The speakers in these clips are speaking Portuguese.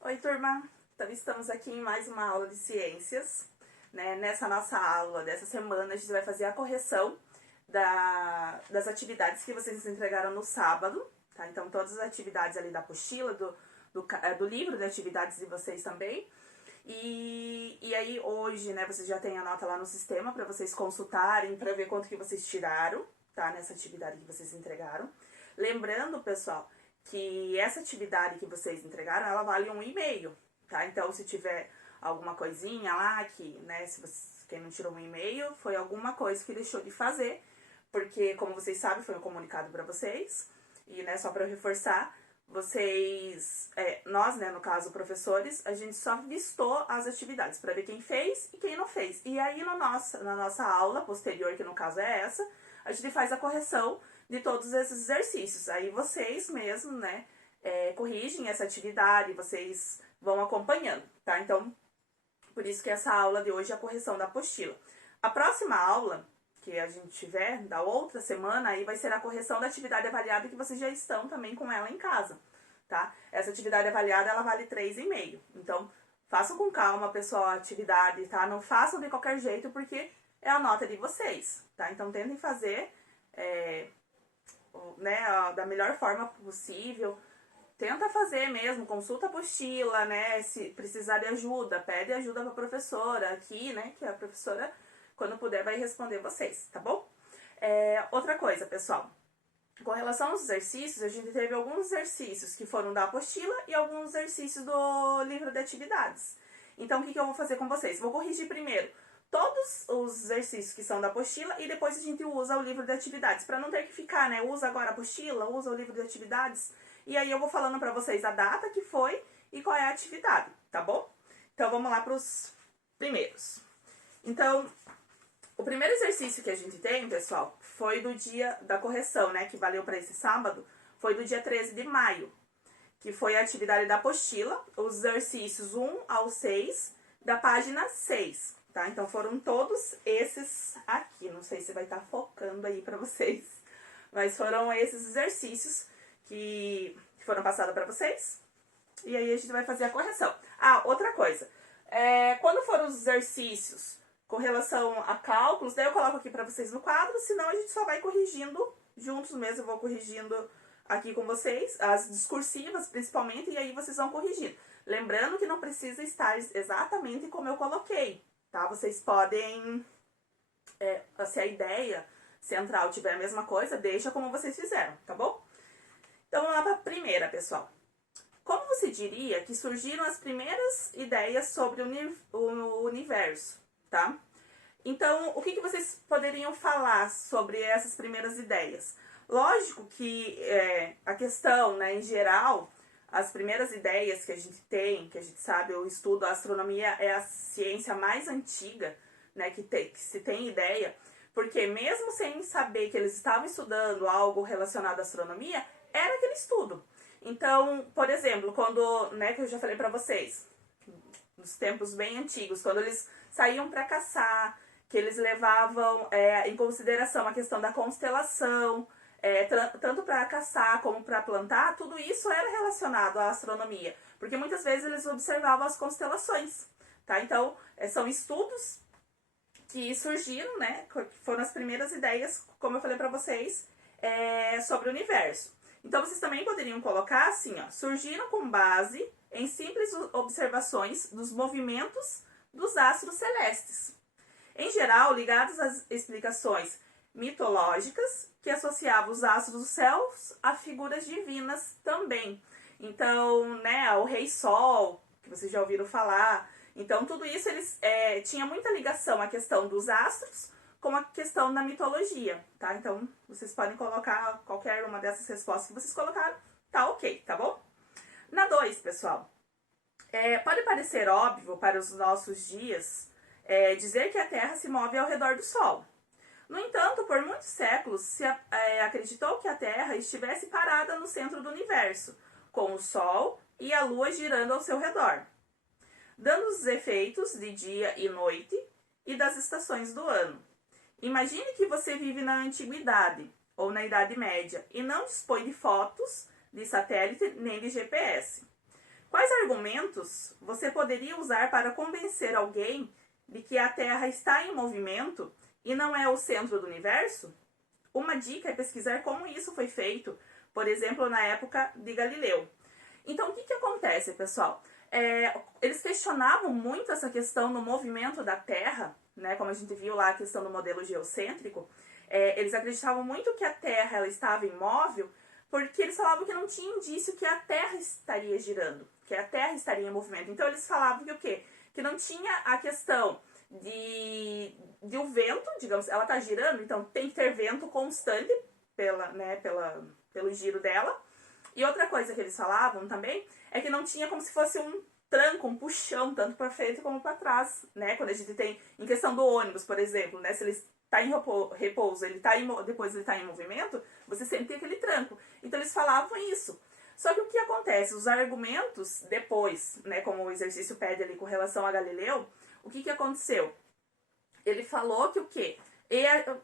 Oi, turma! Então, estamos aqui em mais uma aula de ciências. Nessa nossa aula dessa semana, a gente vai fazer a correção das atividades que vocês entregaram no sábado, tá? Então, todas as atividades ali da apostila, do livro de atividades de vocês também. E aí, hoje, né, vocês já têm a nota lá no sistema para vocês consultarem, para ver quanto que vocês tiraram, tá? Nessa atividade que vocês entregaram. Lembrando, pessoal, que essa atividade que vocês entregaram, ela vale 1,5, tá? Então, se tiver alguma coisinha lá que, né, se você, quem não tirou 1,5, foi alguma coisa que deixou de fazer, porque, como vocês sabem, foi um comunicado para vocês, e, né, só para reforçar, vocês, nós, né, no caso, professores, a gente só vistou as atividades para ver quem fez e quem não fez. E aí, na nossa aula posterior, que no caso é essa, a gente faz a correção de todos esses exercícios. Aí vocês mesmo, né, corrigem essa atividade, vocês vão acompanhando, tá? Então, por isso que essa aula de hoje é a correção da apostila. A próxima aula que a gente tiver, da outra semana, aí vai ser a correção da atividade avaliada que vocês já estão também com ela em casa, tá? Essa atividade avaliada, ela vale 3,5. Então, façam com calma, pessoal, a atividade, tá? Não façam de qualquer jeito, porque é a nota de vocês, tá? Então, tentem fazer né, da melhor forma possível. Tenta fazer mesmo, consulta a apostila, né? Se precisar de ajuda, pede ajuda pra professora aqui, né? Que a professora, quando puder, vai responder vocês, tá bom? Outra coisa, pessoal. Com relação aos exercícios, a gente teve alguns exercícios que foram da apostila e alguns exercícios do livro de atividades. Então, o que eu vou fazer com vocês? Vou corrigir primeiro todos os exercícios que são da apostila e depois a gente usa o livro de atividades, para não ter que ficar, né? Usa agora a apostila, usa o livro de atividades. E aí eu vou falando para vocês a data que foi e qual é a atividade, tá bom? Então, vamos lá para os primeiros. Então, o primeiro exercício que a gente tem, pessoal, foi do dia da correção, né? Que valeu para esse sábado, foi do dia 13 de maio, que foi a atividade da apostila, os exercícios 1 ao 6, da página 6, tá? Então, foram todos esses aqui. Não sei se vai estar focando aí para vocês, mas foram esses exercícios que foram passados para vocês. E aí, a gente vai fazer a correção. Ah, outra coisa. Quando foram os exercícios com relação a cálculos, daí eu coloco aqui para vocês no quadro, senão a gente só vai corrigindo juntos mesmo, eu vou corrigindo aqui com vocês, as discursivas principalmente, e aí vocês vão corrigindo. Lembrando que não precisa estar exatamente como eu coloquei, tá? Vocês podem, se a ideia central tiver a mesma coisa, deixa como vocês fizeram, tá bom? Então vamos lá para a primeira, pessoal. Como você diria que surgiram as primeiras ideias sobre o universo, tá? Então, o que vocês poderiam falar sobre essas primeiras ideias? Lógico que a questão, né, em geral, as primeiras ideias que a gente tem, que a gente sabe, o estudo, a astronomia é a ciência mais antiga, né, que se tem ideia, porque mesmo sem saber que eles estavam estudando algo relacionado à astronomia, era aquele estudo. Então, por exemplo, quando, né, que eu já falei pra vocês, nos tempos bem antigos, quando eles saíam para caçar, que eles levavam em consideração a questão da constelação, tanto para caçar como para plantar, tudo isso era relacionado à astronomia, porque muitas vezes eles observavam as constelações, tá? Então, são estudos que surgiram, né, que foram as primeiras ideias, como eu falei para vocês, sobre o universo. Então, vocês também poderiam colocar assim, ó, surgiram com base em simples observações dos movimentos dos astros celestes, em geral ligados às explicações mitológicas que associavam os astros dos céus a figuras divinas também. Então, né, o Rei Sol, que vocês já ouviram falar. Então, tudo isso eles tinha muita ligação à questão dos astros com a questão da mitologia, tá? Então, vocês podem colocar qualquer uma dessas respostas que vocês colocaram, tá ok, tá bom? Na 2, pessoal, pode parecer óbvio para os nossos dias dizer que a Terra se move ao redor do Sol. No entanto, por muitos séculos se acreditou que a Terra estivesse parada no centro do universo, com o Sol e a Lua girando ao seu redor, dando os efeitos de dia e noite e das estações do ano. Imagine que você vive na antiguidade ou na Idade Média e não dispõe de fotos, de satélite nem de GPS. Quais argumentos você poderia usar para convencer alguém de que a Terra está em movimento e não é o centro do universo? Uma dica é pesquisar como isso foi feito, por exemplo, na época de Galileu. Então, o que acontece, pessoal? Eles questionavam muito essa questão do movimento da Terra, né? Como a gente viu lá a questão do modelo geocêntrico. Eles acreditavam muito que a Terra ela estava imóvel, porque eles falavam que não tinha indício que a Terra estaria girando, que a Terra estaria em movimento. Então, eles falavam que o quê? Que não tinha a questão de o vento, digamos, ela está girando, então tem que ter vento constante pelo giro dela. E outra coisa que eles falavam também é que não tinha como se fosse um tranco, um puxão, tanto para frente como para trás, né? Quando a gente tem, em questão do ônibus, por exemplo, né? Se ele está em repouso, depois ele está em movimento, você sente aquele tranco. Então eles falavam isso. Só que o que acontece? Os argumentos depois, né? Como o exercício pede ali com relação a Galileu, o que aconteceu? Ele falou que o quê?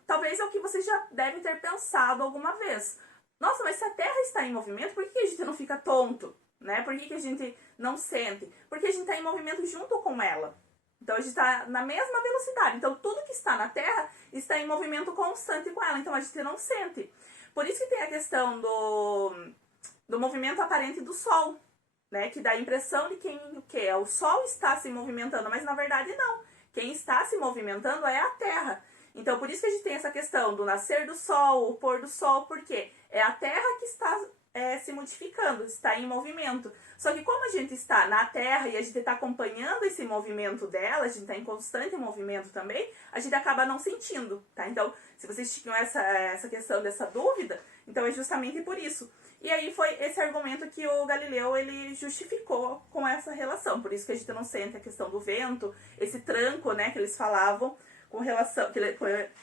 Talvez é o que vocês já devem ter pensado alguma vez. Nossa, mas se a Terra está em movimento, por que a gente não fica tonto? Né? Por que a gente não sente? Porque a gente está em movimento junto com ela. Então a gente está na mesma velocidade. Então tudo que está na Terra está em movimento constante com ela. Então a gente não sente. Por isso que tem a questão do movimento aparente do Sol, né? Que dá a impressão de que o Sol está se movimentando, mas na verdade não. Quem está se movimentando é a Terra. Então, por isso que a gente tem essa questão do nascer do Sol, o pôr do Sol, porque é a Terra que está se modificando, está em movimento. Só que como a gente está na Terra e a gente está acompanhando esse movimento dela, a gente está em constante movimento também, a gente acaba não sentindo, tá? Então, se vocês tinham essa questão dessa dúvida, então é justamente por isso. E aí foi esse argumento que o Galileu, ele justificou com essa relação. Por isso que a gente não sente a questão do vento, esse tranco, né, que eles falavam, com relação,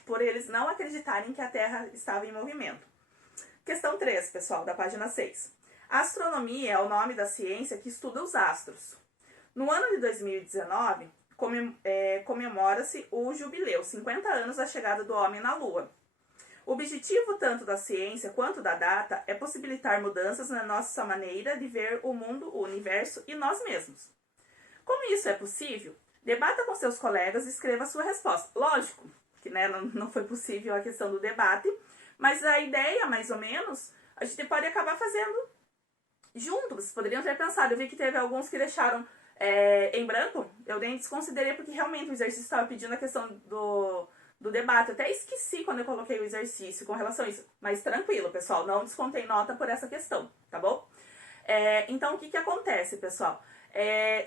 por eles não acreditarem que a Terra estava em movimento. Questão 3, pessoal, da página 6. A astronomia é o nome da ciência que estuda os astros. No ano de 2019, comemora-se o jubileu, 50 anos da chegada do homem na Lua. O objetivo tanto da ciência quanto da data é possibilitar mudanças na nossa maneira de ver o mundo, o universo e nós mesmos. Como isso é possível? Debata com seus colegas e escreva a sua resposta. Lógico que não foi possível a questão do debate, mas a ideia, mais ou menos, a gente pode acabar fazendo junto. Vocês poderiam ter pensado. Eu vi que teve alguns que deixaram em branco. Eu nem desconsiderei porque realmente o exercício estava pedindo a questão do debate. Eu até esqueci quando eu coloquei o exercício com relação a isso. Mas tranquilo, pessoal. Não descontei nota por essa questão, tá bom? Então, o que acontece, pessoal?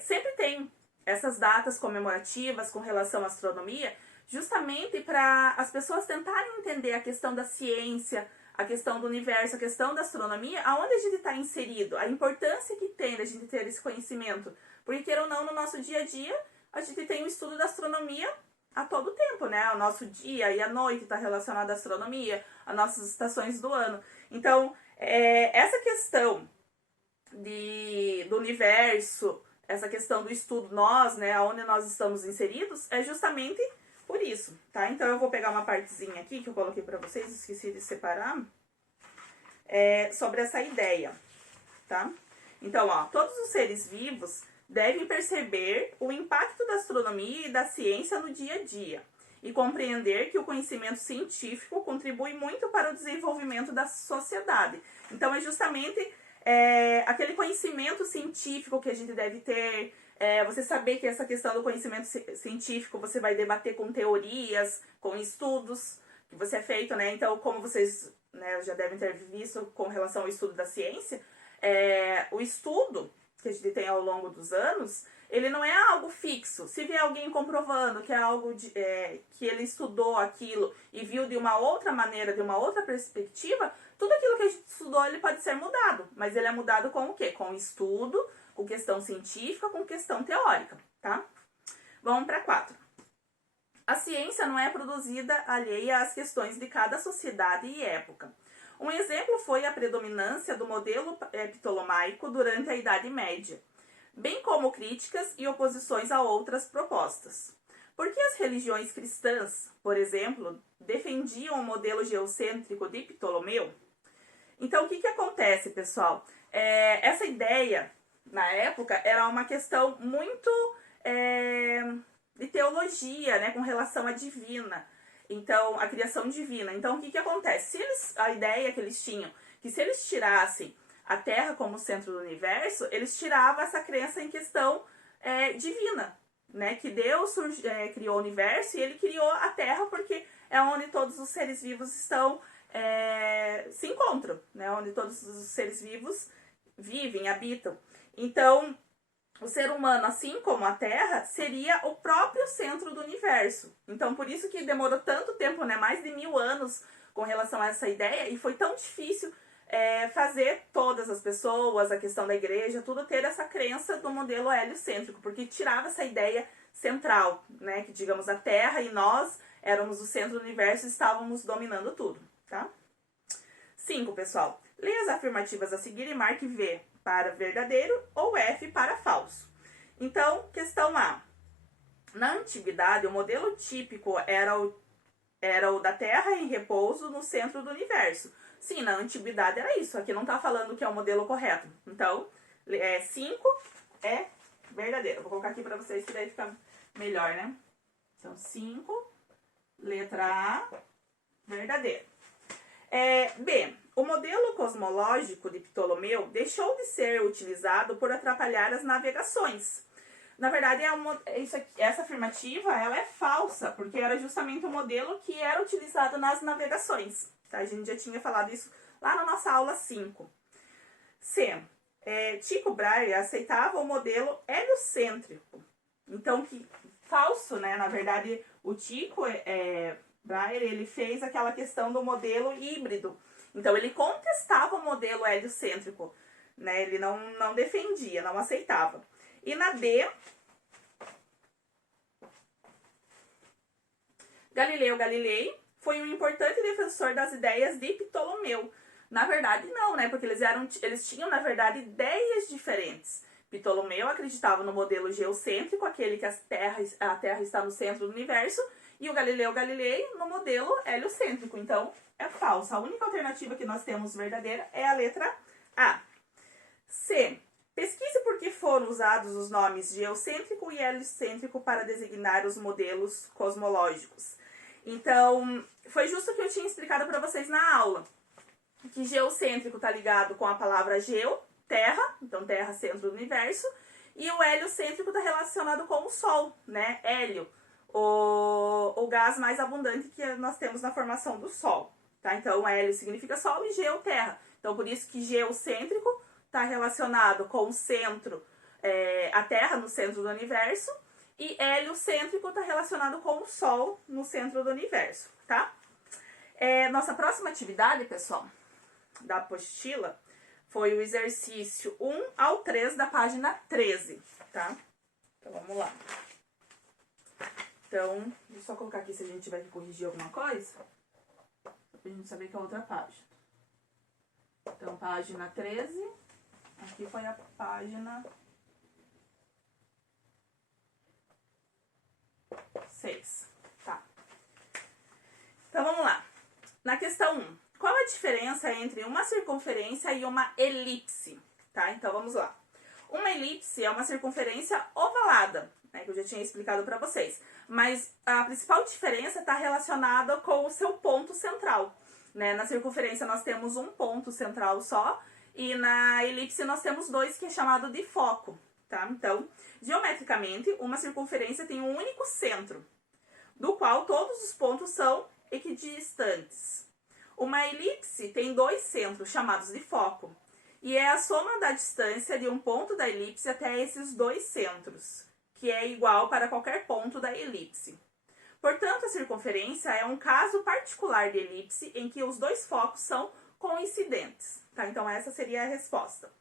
Sempre tem essas datas comemorativas com relação à astronomia, justamente para as pessoas tentarem entender a questão da ciência, a questão do universo, a questão da astronomia, aonde a gente está inserido, a importância que tem da gente ter esse conhecimento. Porque, queira ou não, no nosso dia a dia, a gente tem o estudo da astronomia a todo tempo, né? O nosso dia e a noite está relacionado à astronomia, as nossas estações do ano. Então, essa questão do universo, essa questão do estudo nós, né, onde nós estamos inseridos, é justamente por isso, tá? Então eu vou pegar uma partezinha aqui que eu coloquei para vocês, esqueci de separar, sobre essa ideia, tá? Então, ó, todos os seres vivos devem perceber o impacto da astronomia e da ciência no dia a dia e compreender que o conhecimento científico contribui muito para o desenvolvimento da sociedade. Então, é justamente aquele conhecimento científico que a gente deve ter, você saber que essa questão do conhecimento científico você vai debater com teorias, com estudos que você é feito, né? Então, como vocês já devem ter visto com relação ao estudo da ciência, o estudo que a gente tem ao longo dos anos, ele não é algo fixo. Se vier alguém comprovando que é algo que ele estudou aquilo e viu de uma outra maneira, de uma outra perspectiva, tudo aquilo que a gente estudou ele pode ser mudado. Mas ele é mudado com o quê? Com estudo, com questão científica, com questão teórica, tá? Vamos para 4. A ciência não é produzida alheia às questões de cada sociedade e época. Um exemplo foi a predominância do modelo ptolomaico durante a Idade Média, bem como críticas e oposições a outras propostas. Por que as religiões cristãs, por exemplo, defendiam o modelo geocêntrico de Ptolomeu? Então, o que acontece, pessoal? Essa ideia, na época, era uma questão muito de teologia, né, com relação à divina. Então, a criação divina. Então, o que acontece? A ideia que eles tinham, que se eles tirassem a Terra como centro do universo, eles tiravam essa crença em questão divina, né? Que Deus criou o universo e ele criou a Terra porque é onde todos os seres vivos estão, se encontram, né? Onde todos os seres vivos vivem, habitam. Então, o ser humano, assim como a Terra, seria o próprio centro do universo. Então, por isso que demorou tanto tempo, né? Mais de 1000 anos com relação a essa ideia, e foi tão difícil fazer todas as pessoas, a questão da igreja, tudo ter essa crença do modelo heliocêntrico, porque tirava essa ideia central, né? Que, digamos, a Terra e nós éramos o centro do universo e estávamos dominando tudo, tá? 5, pessoal. Leia as afirmativas a seguir e marque V para verdadeiro ou F para falso. Então, questão A. Na antiguidade, o modelo típico era o da Terra em repouso no centro do universo. Sim, na antiguidade era isso. Aqui não está falando que é o modelo correto. Então, 5 é verdadeiro. Vou colocar aqui para vocês que daí fica melhor, né? Então, 5, letra A, verdadeiro. B. O modelo cosmológico de Ptolomeu deixou de ser utilizado por atrapalhar as navegações. Na verdade, essa afirmativa ela é falsa, porque era justamente o modelo que era utilizado nas navegações. Tá? A gente já tinha falado isso lá na nossa aula 5. C. Tycho Brahe aceitava o modelo heliocêntrico. Então, falso, né? Na verdade, o Tycho Brahe, ele fez aquela questão do modelo híbrido. Então, ele contestava o modelo heliocêntrico, né? Ele não defendia, não aceitava. E na D, Galileu Galilei foi um importante defensor das ideias de Ptolomeu. Na verdade, não, né? Porque eles tinham, na verdade, ideias diferentes. Ptolomeu acreditava no modelo geocêntrico, aquele que a Terra está no centro do universo, e o Galileu Galilei no modelo heliocêntrico. Então, é falso. A única alternativa que nós temos verdadeira é a letra A. C. Pesquise por que foram usados os nomes geocêntrico e heliocêntrico para designar os modelos cosmológicos. Então, foi justo o que eu tinha explicado para vocês na aula. Que geocêntrico está ligado com a palavra geo, terra, então terra, centro do universo, e o heliocêntrico está relacionado com o Sol, né? Hélio, o gás mais abundante que nós temos na formação do Sol. Tá? Então, hélio significa Sol e geo, terra. Então, por isso que geocêntrico está relacionado com o centro, a Terra no centro do universo, e heliocêntrico está relacionado com o Sol no centro do universo, tá? Nossa próxima atividade, pessoal, da apostila, foi o exercício 1 ao 3 da página 13, tá? Então, vamos lá. Então, deixa eu só colocar aqui se a gente tiver que corrigir alguma coisa, pra gente saber que é outra página. Então, página 13, aqui foi a página 6, tá? Então, vamos lá. Na questão 1, qual a diferença entre uma circunferência e uma elipse? Tá? Então, vamos lá. Uma elipse é uma circunferência ovalada, né, que eu já tinha explicado para vocês. Mas a principal diferença está relacionada com o seu ponto central. Né? Na circunferência nós temos um ponto central só, e na elipse nós temos 2, que é chamado de foco. Tá? Então, geometricamente, uma circunferência tem um único centro, do qual todos os pontos são equidistantes. Uma elipse tem 2 centros, chamados de foco, e é a soma da distância de um ponto da elipse até esses 2 centros, que é igual para qualquer ponto da elipse. Portanto, a circunferência é um caso particular de elipse em que os 2 focos são coincidentes. Tá? Então, essa seria a resposta.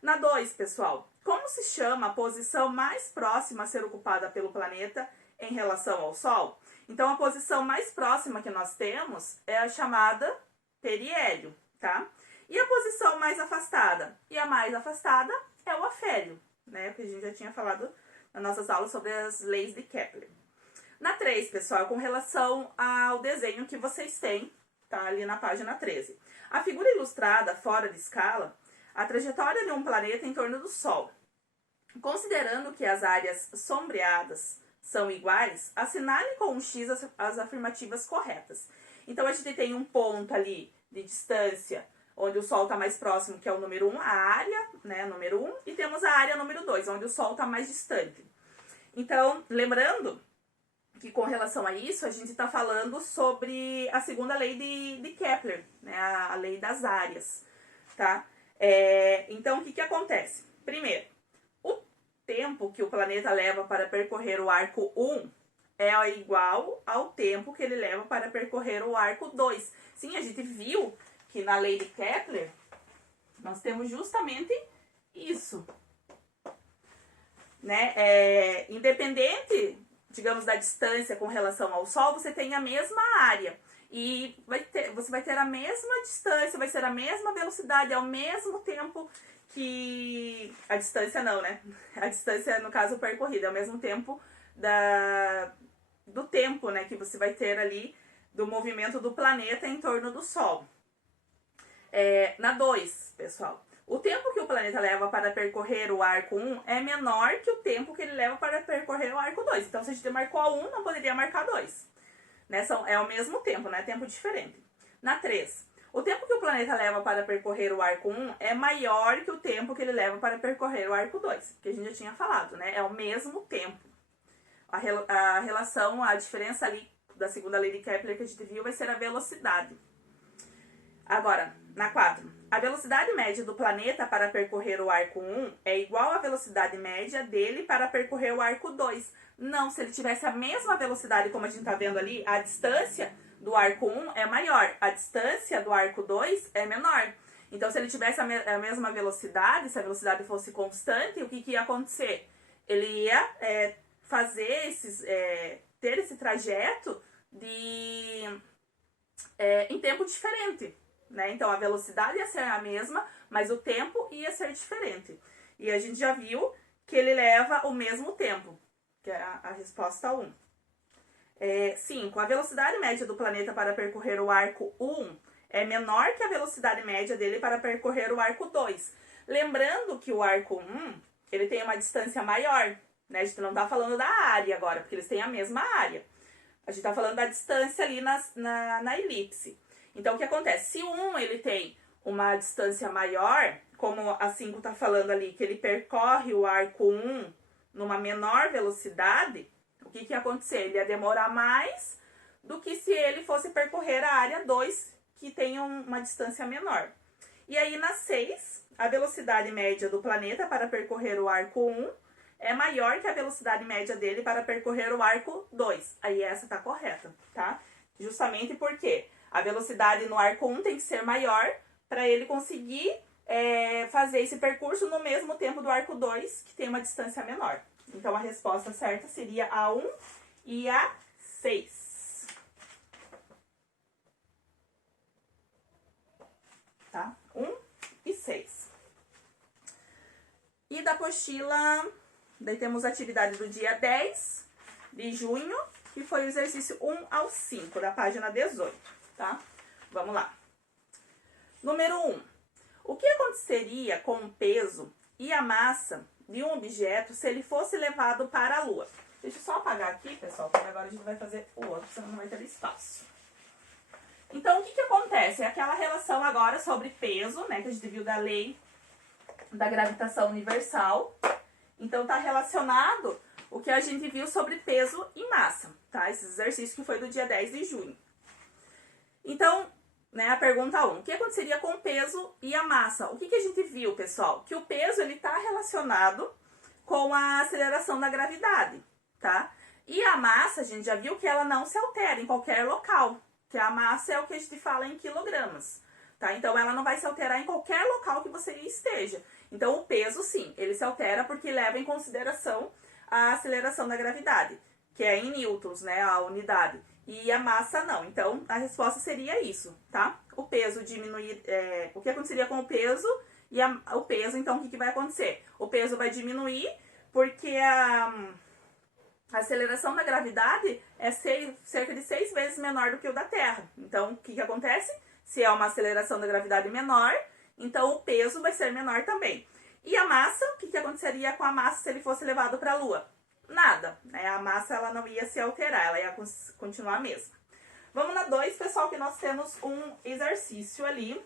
Na 2, pessoal, como se chama a posição mais próxima a ser ocupada pelo planeta em relação ao Sol? Então, a posição mais próxima que nós temos é a chamada periélio, tá? E a posição mais afastada? E a mais afastada é o afélio, né? Que a gente já tinha falado nas nossas aulas sobre as leis de Kepler. Na 3, pessoal, com relação ao desenho que vocês têm, tá? Ali na página 13. A figura ilustrada, fora de escala, a trajetória de um planeta em torno do Sol. Considerando que as áreas sombreadas são iguais, assinale com um X as afirmativas corretas. Então, a gente tem um ponto ali de distância, onde o Sol está mais próximo, que é o número 1, a área, né, número 1, e temos a área número 2, onde o Sol está mais distante. Então, lembrando que com relação a isso, a gente está falando sobre a segunda lei de Kepler, né, a lei das áreas, tá? Então, o que acontece? Primeiro, o tempo que o planeta leva para percorrer o arco 1 é igual ao tempo que ele leva para percorrer o arco 2. Sim, a gente viu que na lei de Kepler, nós temos justamente isso, né? Independente, digamos, da distância com relação ao Sol, você tem a mesma área. E você vai ter a mesma distância, vai ser a mesma velocidade, ao mesmo tempo que... A distância não, né? A distância, no caso, percorrida, é ao mesmo tempo do tempo, né, que você vai ter ali do movimento do planeta em torno do Sol. Na 2, pessoal, o tempo que o planeta leva para percorrer o arco 1 é menor que o tempo que ele leva para percorrer o arco 2. Então, se a gente marcou 1, não poderia marcar 2. Né? É ao mesmo tempo, né? Tempo diferente. Na 3, o tempo que o planeta leva para percorrer o arco 1 é maior que o tempo que ele leva para percorrer o arco 2, que a gente já tinha falado, né? É o mesmo tempo. A relação, a diferença ali da segunda lei de Kepler que a gente viu vai ser a velocidade. Agora, na 4, a velocidade média do planeta para percorrer o arco 1 é igual à velocidade média dele para percorrer o arco 2. Não, se ele tivesse a mesma velocidade, como a gente está vendo ali, a distância do arco 1 é maior, a distância do arco 2 é menor. Então, se ele tivesse a mesma velocidade, se a velocidade fosse constante, o que ia acontecer? Ele ia ter esse trajeto em tempo diferente. Né? Então, a velocidade ia ser a mesma, mas o tempo ia ser diferente. E a gente já viu que ele leva o mesmo tempo, que é a resposta 1. 5. A velocidade média do planeta para percorrer o arco 1 é menor que a velocidade média dele para percorrer o arco 2. Lembrando que o arco 1, ele tem uma distância maior, né? A gente não está falando da área agora, porque eles têm a mesma área. A gente está falando da distância ali na elipse. Então, o que acontece? Se o 1 ele tem uma distância maior, como a 5 está falando ali, que ele percorre o arco 1 numa menor velocidade, o que ia acontecer? Ele ia demorar mais do que se ele fosse percorrer a área 2, que tem uma distância menor. E aí, na 6, a velocidade média do planeta para percorrer o arco 1 é maior que a velocidade média dele para percorrer o arco 2. Aí essa tá correta, tá? Justamente porque a velocidade no arco 1 tem que ser maior para ele conseguir fazer esse percurso no mesmo tempo do arco 2, que tem uma distância menor. Então, a resposta certa seria a 1 e a 6. Tá? 1 e 6. E da apostila, daí temos a atividade do dia 10 de junho, que foi o exercício 1 ao 5, da página 18, tá? Vamos lá. Número 1. O que aconteceria com o peso e a massa de um objeto se ele fosse levado para a Lua? Deixa eu só apagar aqui, pessoal, porque agora a gente vai fazer o outro, senão não vai ter espaço. Então, o que acontece? É aquela relação agora sobre peso, né, que a gente viu da lei da gravitação universal. Então, tá relacionado o que a gente viu sobre peso e massa, tá? Esse exercício que foi do dia 10 de junho. Então, né, a pergunta 1. O que aconteceria com o peso e a massa? O que a gente viu, pessoal? Que o peso, ele tá relacionado com a aceleração da gravidade, tá? E a massa, a gente já viu que ela não se altera em qualquer local, que a massa é o que a gente fala em quilogramas, tá? Então, ela não vai se alterar em qualquer local que você esteja. Então, o peso, sim, ele se altera porque leva em consideração a aceleração da gravidade, que é em newtons, né, a unidade. E a massa, não. Então, a resposta seria isso, tá? O peso diminuir... o que aconteceria com o peso e o peso, então, o que vai acontecer? O peso vai diminuir porque a aceleração da gravidade é cerca de 6 vezes menor do que o da Terra. Então, o que acontece? Se é uma aceleração da gravidade menor, então o peso vai ser menor também. E a massa, o que aconteceria com a massa se ele fosse levado para a Lua? Nada, né? A massa ela não ia se alterar, ela ia continuar a mesma. Vamos na 2, pessoal, que nós temos um exercício ali,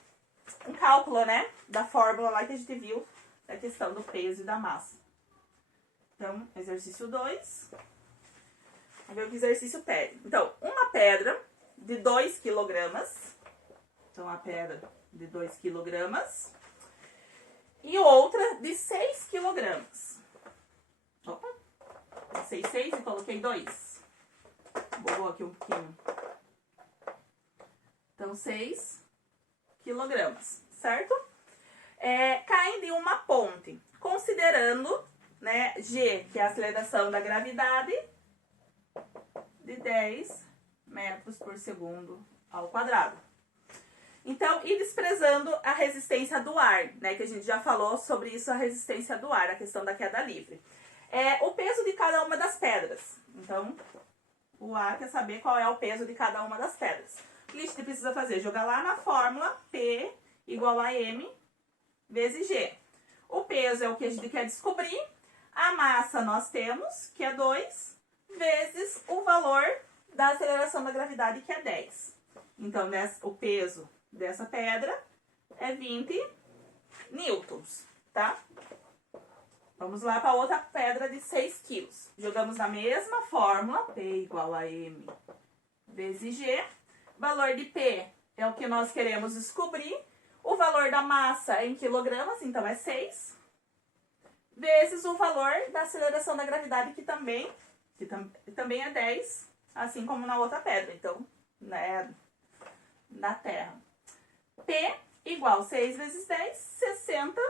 um cálculo, né, da fórmula lá que a gente viu, da questão do peso e da massa. Então, exercício 2, vamos ver o que o exercício pede. Então, uma pedra de 2 kg, então a pedra de 2 kg, e outra de 6 kg. Opa, pensei 6 e coloquei 2. Bobou aqui um pouquinho. Então, 6 kg, certo? Caem de uma ponte, considerando, né, G, que é a aceleração da gravidade, de 10 metros por segundo ao quadrado. Então, e desprezando a resistência do ar, né, que a gente já falou sobre isso, a resistência do ar, a questão da queda livre. O peso de cada uma das pedras. Então, o A quer saber qual é o peso de cada uma das pedras. O que a gente precisa fazer? Jogar lá na fórmula P igual a M vezes G. O peso é o que a gente quer descobrir. A massa nós temos, que é 2, vezes o valor da aceleração da gravidade, que é 10. Então, o peso dessa pedra é 20 newtons, tá? Vamos lá para outra pedra de 6 quilos. Jogamos na mesma fórmula, P igual a M vezes G. Valor de P é o que nós queremos descobrir. O valor da massa é em quilogramas, então é 6. Vezes o valor da aceleração da gravidade, que também é 10, assim como na outra pedra, então, né, na Terra. P igual 6 vezes 10, 60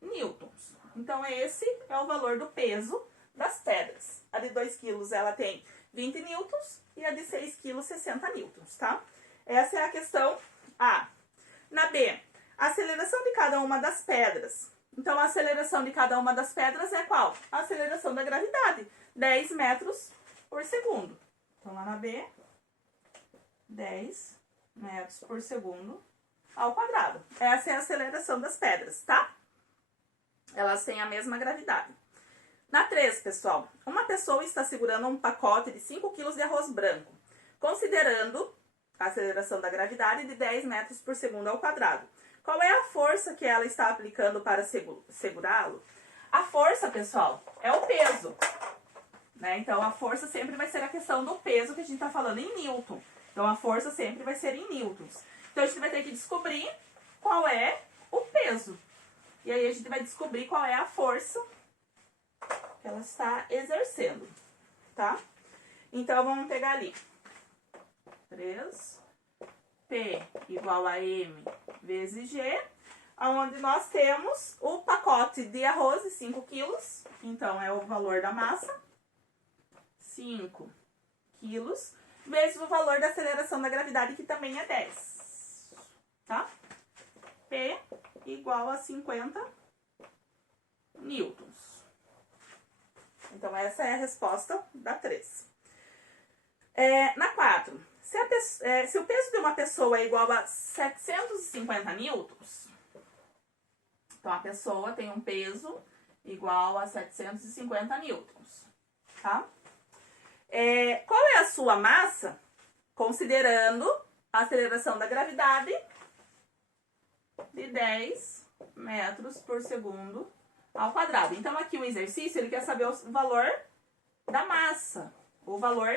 newtons. Então, esse é o valor do peso das pedras. A de 2 quilos, ela tem 20 newtons e a de 6 quilos, 60 newtons, tá? Essa é a questão A. Na B, a aceleração de cada uma das pedras. Então, a aceleração de cada uma das pedras é qual? A aceleração da gravidade, 10 metros por segundo. Então, lá na B, 10 metros por segundo ao quadrado. Essa é a aceleração das pedras, tá? Elas têm a mesma gravidade. Na 3, pessoal, uma pessoa está segurando um pacote de 5 kg de arroz branco, considerando a aceleração da gravidade de 10 metros por segundo ao quadrado. Qual é a força que ela está aplicando para segurá-lo? A força, pessoal, é o peso, né? Então, a força sempre vai ser a questão do peso que a gente está falando em Newton. Então, a força sempre vai ser em newtons. Então, a gente vai ter que descobrir qual é o peso. E aí, a gente vai descobrir qual é a força que ela está exercendo, tá? Então, vamos pegar ali. 3, P igual a M vezes G, onde nós temos o pacote de arroz de 5 quilos. Então, é o valor da massa, 5 quilos, vezes o valor da aceleração da gravidade, que também é 10, tá? P igual a 50 newtons. Então, essa é a resposta da 3. Na 4, se o peso de uma pessoa é igual a 750 newtons, então a pessoa tem um peso igual a 750 newtons, tá? Qual é a sua massa, considerando a aceleração da gravidade de 10 metros por segundo ao quadrado? Então, aqui o exercício, ele quer saber o valor da massa, o valor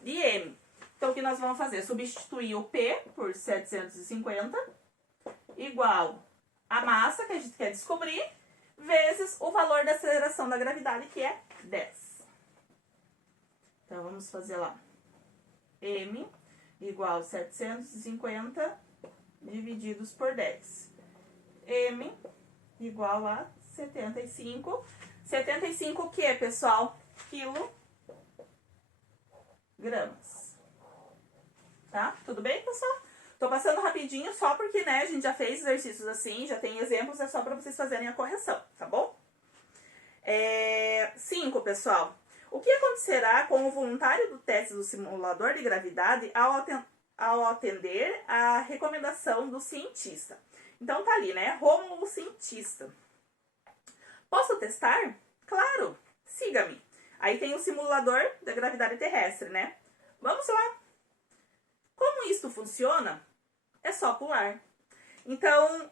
de M. Então, o que nós vamos fazer? Substituir o P por 750, igual a massa, que a gente quer descobrir, vezes o valor da aceleração da gravidade, que é 10. Então, vamos fazer lá. M igual 750 divididos por 10. M igual a 75. 75 o que, pessoal? Quilogramas. Tá? Tudo bem, pessoal? Tô passando rapidinho só porque, né, a gente já fez exercícios assim, já tem exemplos, é só para vocês fazerem a correção, tá bom? 5, pessoal. O que acontecerá com o voluntário do teste do simulador de gravidade ao atender a recomendação do cientista? Então, tá ali, né? Rômulo, cientista. Posso testar? Claro, siga-me. Aí tem o simulador da gravidade terrestre, né? Vamos lá. Como isso funciona? É só pular. Então,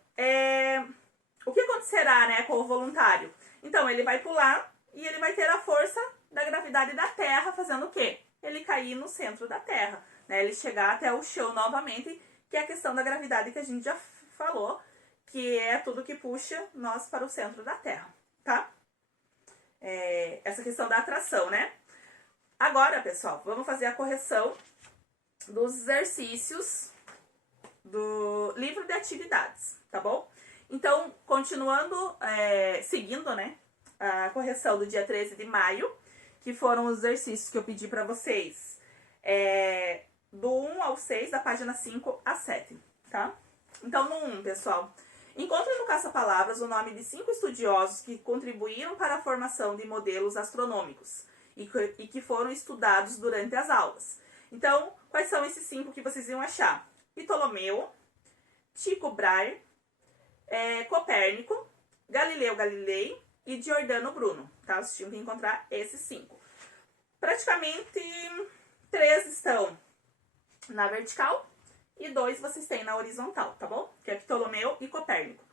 o que acontecerá, né, com o voluntário? Então, ele vai pular e ele vai ter a força da gravidade da Terra fazendo o quê? Ele cair no centro da Terra, né? Ele chegar até o chão novamente, que é a questão da gravidade que a gente já falou, que é tudo que puxa nós para o centro da Terra, tá? Essa questão da atração, né? Agora, pessoal, vamos fazer a correção dos exercícios do livro de atividades, tá bom? Então, continuando, seguindo, né, a correção do dia 13 de maio, que foram os exercícios que eu pedi para vocês, do 1 ao 6, da página 5 a 7, tá? Então, no 1, pessoal, encontre no caça-palavras o nome de 5 estudiosos que contribuíram para a formação de modelos astronômicos e que foram estudados durante as aulas. Então, quais são esses 5 que vocês iam achar? Ptolomeu, Tycho Brahe, Copérnico, Galileu Galilei e Giordano Bruno, tá? Vocês tinham que encontrar esses 5. Praticamente 3 estão na vertical e 2 vocês têm na horizontal, tá bom? Que é Ptolomeu e Copérnico.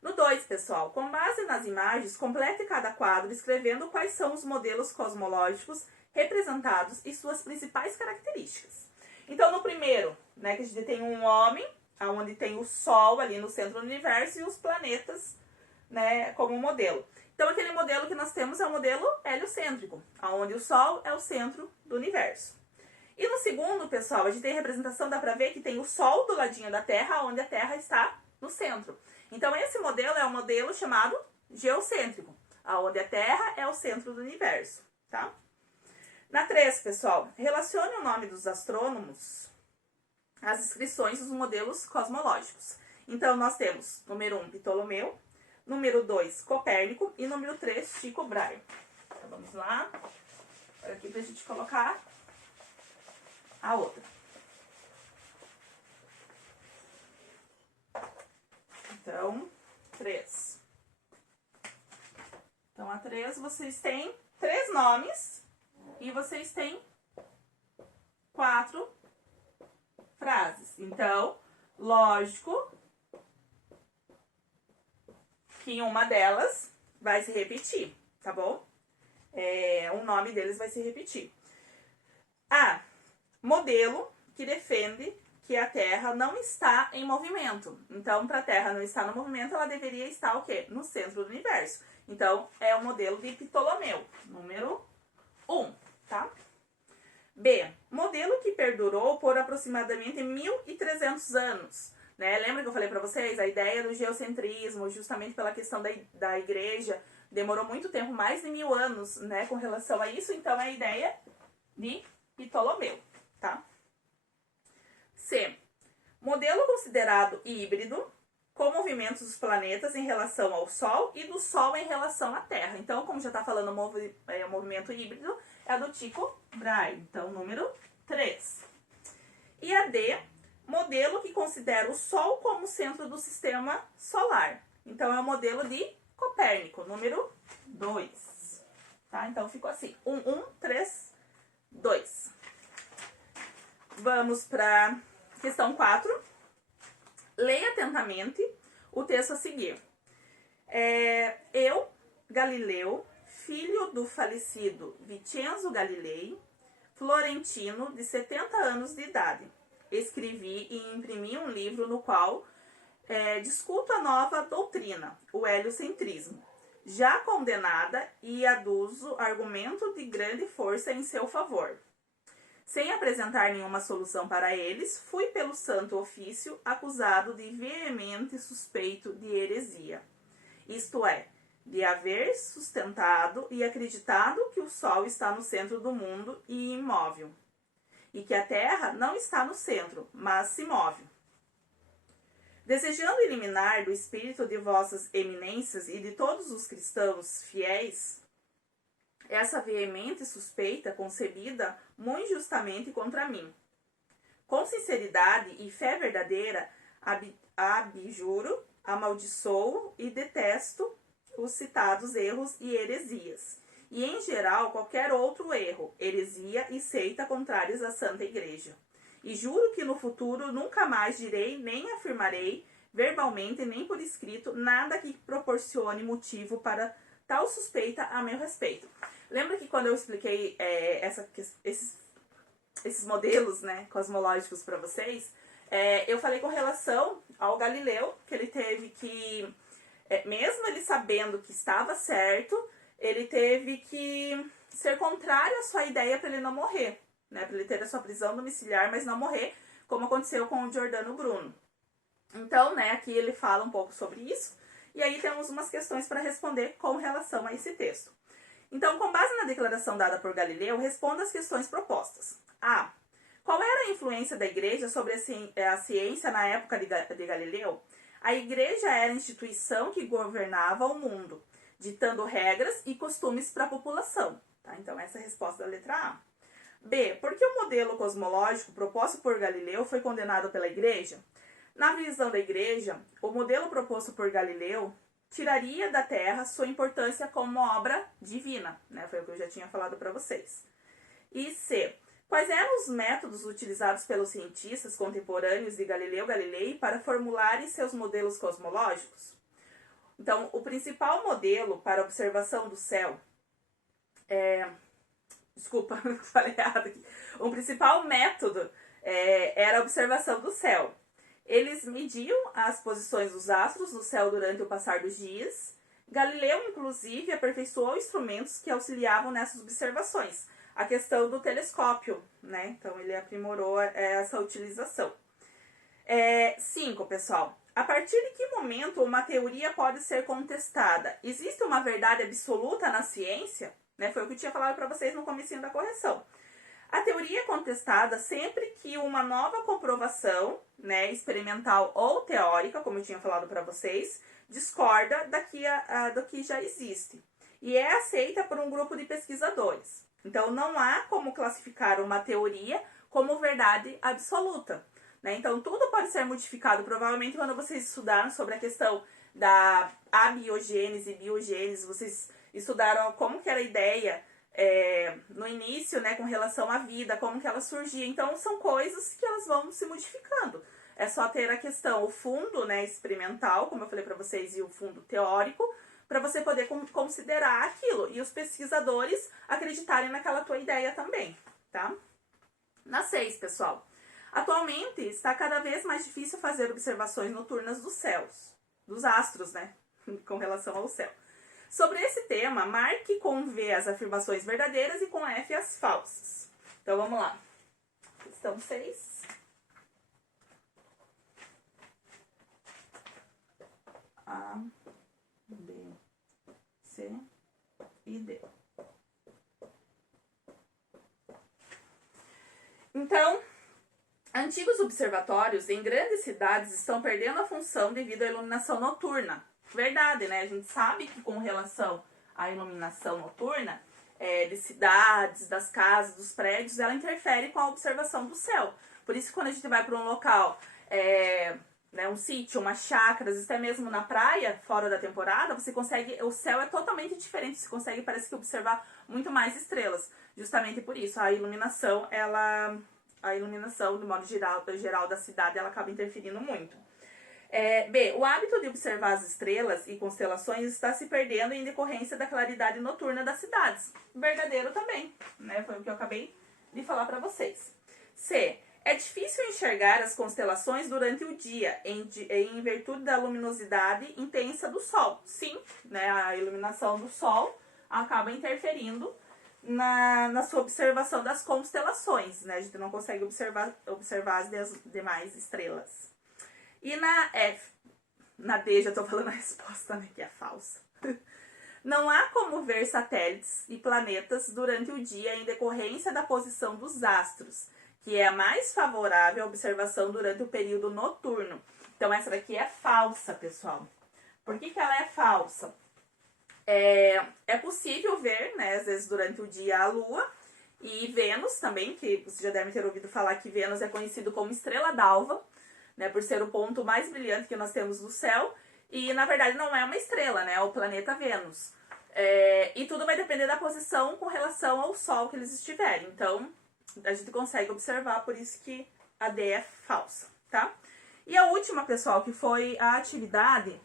No 2, pessoal, com base nas imagens, complete cada quadro escrevendo quais são os modelos cosmológicos representados e suas principais características. Então, no primeiro, né, que a gente tem um homem, onde tem o Sol ali no centro do universo e os planetas, né, como modelo. Então, aquele modelo que nós temos é o modelo heliocêntrico, onde o Sol é o centro do universo. E no segundo, pessoal, a gente tem a representação, dá pra ver que tem o Sol do ladinho da Terra, onde a Terra está no centro. Então, esse modelo é um modelo chamado geocêntrico, onde a Terra é o centro do universo, tá? Na 3, pessoal, relacione o nome dos astrônomos às inscrições dos modelos cosmológicos. Então, nós temos número 1, Ptolomeu, número 2, Copérnico e número 3, Tycho Brahe. Então, vamos lá, aqui pra gente colocar a outra. Então, 3. Então, a 3, vocês têm 3 nomes e vocês têm 4 frases. Então, lógico que uma delas vai se repetir, tá bom? O nome deles vai se repetir. A. Modelo que defende que a Terra não está em movimento. Então, para a Terra não estar no movimento, ela deveria estar o quê? No centro do universo. Então, é o modelo de Ptolomeu, número 1, tá? B. Modelo que perdurou por aproximadamente 1.300 anos. Né? Lembra que eu falei para vocês? A ideia do geocentrismo, justamente pela questão da igreja, demorou muito tempo, mais de 1000 anos, né, com relação a isso. Então, é a ideia de Ptolomeu, tá? C. Modelo considerado híbrido, com movimentos dos planetas em relação ao Sol e do Sol em relação à Terra. Então, como já está falando o movimento híbrido, é do Tycho Brahe. Então, número 3. E a D, modelo que considera o Sol como centro do sistema solar. Então, é o modelo de Copérnico, número 2. Tá? Então, ficou assim, 1, 3, 2. Vamos para questão 4. Leia atentamente o texto a seguir. Eu, Galileu, filho do falecido Vincenzo Galilei, florentino de 70 anos de idade, escrevi e imprimi um livro no qual discuto a nova doutrina, o heliocentrismo, já condenada, e aduzo argumento de grande força em seu favor. Sem apresentar nenhuma solução para eles, fui pelo Santo Ofício acusado de veemente suspeito de heresia. Isto é, de haver sustentado e acreditado que o Sol está no centro do mundo e imóvel, e que a Terra não está no centro, mas se move. Desejando eliminar do espírito de vossas eminências e de todos os cristãos fiéis essa veemente suspeita concebida muito justamente contra mim. Com sinceridade e fé verdadeira, abjuro, amaldiçoo e detesto os citados erros e heresias. E, em geral, qualquer outro erro, heresia e seita contrários à Santa Igreja. E juro que no futuro nunca mais direi nem afirmarei, verbalmente nem por escrito, nada que proporcione motivo para tal suspeita a meu respeito. Lembra que quando eu expliquei esses modelos, né, cosmológicos para vocês, eu falei com relação ao Galileu, que ele teve que, mesmo ele sabendo que estava certo, ele teve que ser contrário à sua ideia para ele não morrer, né, para ele ter a sua prisão domiciliar, mas não morrer, como aconteceu com o Giordano Bruno. Então, né, aqui ele fala um pouco sobre isso, e aí temos umas questões para responder com relação a esse texto. Então, com base na declaração dada por Galileu, responda as questões propostas. A. Qual era a influência da igreja sobre a ciência na época de Galileu? A igreja era a instituição que governava o mundo, ditando regras e costumes para a população. Tá? Então, essa é a resposta da letra A. B. Por que o modelo cosmológico proposto por Galileu foi condenado pela igreja? Na visão da igreja, o modelo proposto por Galileu tiraria da Terra sua importância como obra divina, né? Foi o que eu já tinha falado para vocês. E C. Quais eram os métodos utilizados pelos cientistas contemporâneos de Galileu Galilei para formularem seus modelos cosmológicos? Então, o principal modelo para observação do céu Desculpa, falei errado aqui. O principal método era a observação do céu. Eles mediam as posições dos astros no céu durante o passar dos dias. Galileu, inclusive, aperfeiçoou instrumentos que auxiliavam nessas observações. A questão do telescópio, né? Então, ele aprimorou essa utilização. 5, pessoal. A partir de que momento uma teoria pode ser contestada? Existe uma verdade absoluta na ciência? Né? Foi o que eu tinha falado para vocês no comecinho da correção. A teoria é contestada sempre que uma nova comprovação, né, experimental ou teórica, como eu tinha falado para vocês, discorda do que já existe. E é aceita por um grupo de pesquisadores. Então, não há como classificar uma teoria como verdade absoluta. Né? Então, tudo pode ser modificado. Provavelmente, quando vocês estudaram sobre a questão da abiogênese e biogênese, vocês estudaram como que era a ideia no início, né, com relação à vida, como que ela surgia. Então, são coisas que elas vão se modificando. É só ter a questão, o fundo, né, experimental, como eu falei para vocês, e o fundo teórico, para você poder considerar aquilo. E os pesquisadores acreditarem naquela tua ideia também, tá? Na 6, pessoal. Atualmente, está cada vez mais difícil fazer observações noturnas dos céus, dos astros, né, com relação ao céu. Sobre esse tema, marque com V as afirmações verdadeiras e com F as falsas. Então, vamos lá. Questão 6. A, B, C e D. Então, antigos observatórios em grandes cidades estão perdendo a função devido à iluminação noturna. Verdade, né? A gente sabe que com relação à iluminação noturna de cidades, das casas, dos prédios, ela interfere com a observação do céu. Por isso, quando a gente vai para um local, né, um sítio, uma chácara, até mesmo na praia, fora da temporada, você consegue, o céu é totalmente diferente, você consegue, parece que, observar muito mais estrelas. Justamente por isso, a iluminação, do modo geral da cidade, ela acaba interferindo muito. B. O hábito de observar as estrelas e constelações está se perdendo em decorrência da claridade noturna das cidades. Verdadeiro também, né? Foi o que eu acabei de falar para vocês. C. É difícil enxergar as constelações durante o dia, em virtude da luminosidade intensa do Sol. Sim, né? A iluminação do Sol acaba interferindo na sua observação das constelações, né? A gente não consegue observar as demais estrelas. E na D, já tô falando a resposta, né, que é falsa. Não há como ver satélites e planetas durante o dia em decorrência da posição dos astros, que é a mais favorável à observação durante o período noturno. Então, essa daqui é falsa, pessoal. Por que ela é falsa? É possível ver, né, às vezes durante o dia a Lua e Vênus também, que vocês já devem ter ouvido falar que Vênus é conhecido como estrela d'alva, né, por ser o ponto mais brilhante que nós temos no céu, E, na verdade, não é uma estrela, né? É o planeta Vênus. E tudo vai depender da posição com relação ao Sol que eles estiverem. Então, a gente consegue observar, por isso que a D é falsa, tá? E a última, pessoal, que foi a atividade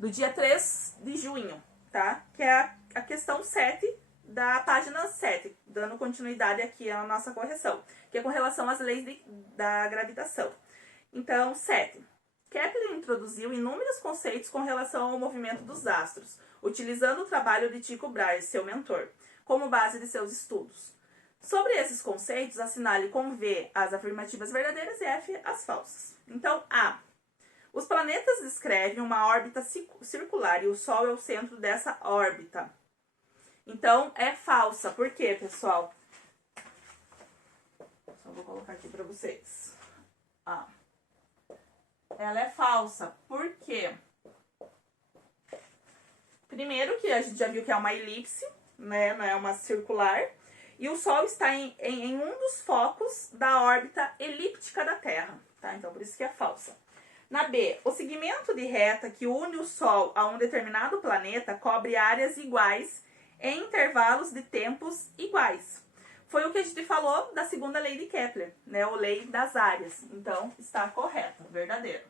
do dia 3 de junho, tá? Que é a questão 7 da página 7, dando continuidade aqui à nossa correção, que é com relação às leis da gravitação. Então, 7. Kepler introduziu inúmeros conceitos com relação ao movimento dos astros, utilizando o trabalho de Tycho Brahe, seu mentor, como base de seus estudos. Sobre esses conceitos, assinale com V as afirmativas verdadeiras e F as falsas. Então, A. Os planetas descrevem uma órbita circular e o Sol é o centro dessa órbita. Então, é falsa. Por quê, pessoal? Só vou colocar aqui para vocês. Ela é falsa. Por quê? Primeiro que a gente já viu que é uma elipse, né? Não é uma circular. E o Sol está em um dos focos da órbita elíptica da Terra, tá? Então, por isso que é falsa. Na B, o segmento de reta que une o Sol a um determinado planeta cobre áreas iguais em intervalos de tempos iguais. Foi o que a gente falou da segunda lei de Kepler, né? Ou lei das áreas. Então, está correto, verdadeiro.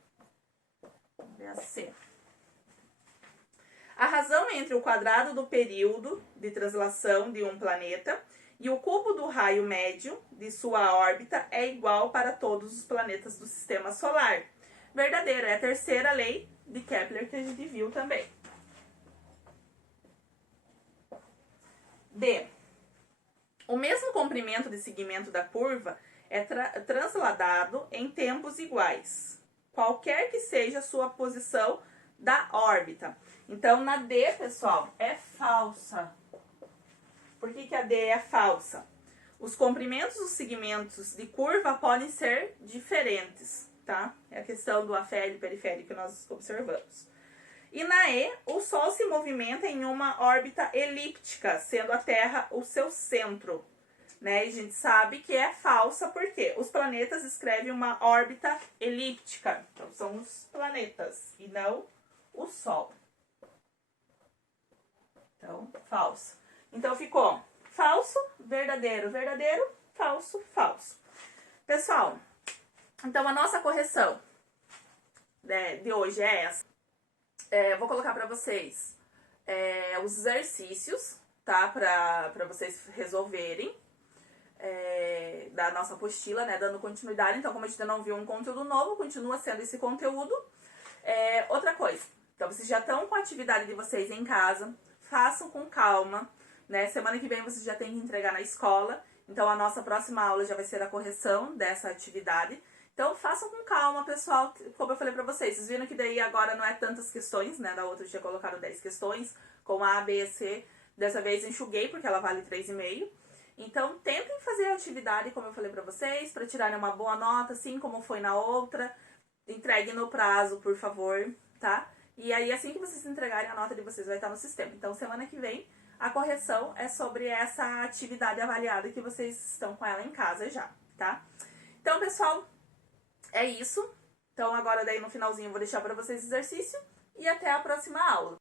Vamos ver a C. A razão entre o quadrado do período de translação de um planeta e o cubo do raio médio de sua órbita é igual para todos os planetas do sistema solar. Verdadeiro, é a terceira lei de Kepler que a gente viu também. D. O mesmo comprimento de segmento da curva é transladado em tempos iguais, qualquer que seja a sua posição da órbita. Então, na D, pessoal, é falsa. Por que a D é falsa? Os comprimentos dos segmentos de curva podem ser diferentes, tá? É a questão do afélio e periférico que nós observamos. E na E, o Sol se movimenta em uma órbita elíptica, sendo a Terra o seu centro, né? E a gente sabe que é falsa porque os planetas descrevem uma órbita elíptica. Então, são os planetas e não o Sol. Então, falso. Então, ficou falso, verdadeiro, verdadeiro, falso, falso. Pessoal, então a nossa correção, né, de hoje é essa. Vou colocar para vocês os exercícios, tá? Para vocês resolverem da nossa apostila, né? Dando continuidade. Então, como a gente ainda não viu um conteúdo novo, continua sendo esse conteúdo. Outra coisa, então vocês já estão com a atividade de vocês em casa, façam com calma, né? Semana que vem vocês já têm que entregar na escola, então a nossa próxima aula já vai ser a correção dessa atividade. Então façam com calma, pessoal, como eu falei pra vocês viram que daí agora não é tantas questões, né? Da outra eu tinha colocado 10 questões, com A, B e C. Dessa vez eu enxuguei porque ela vale 3,5. Então tentem fazer a atividade como eu falei pra vocês, pra tirarem uma boa nota, assim como foi na outra. Entreguem no prazo, por favor, tá? E aí, assim que vocês entregarem, a nota de vocês vai estar no sistema. Então, semana que vem, a correção é sobre essa atividade avaliada que vocês estão com ela em casa já, tá? Então, pessoal, é isso. Então, agora daí no finalzinho eu vou deixar para vocês o exercício e até a próxima aula.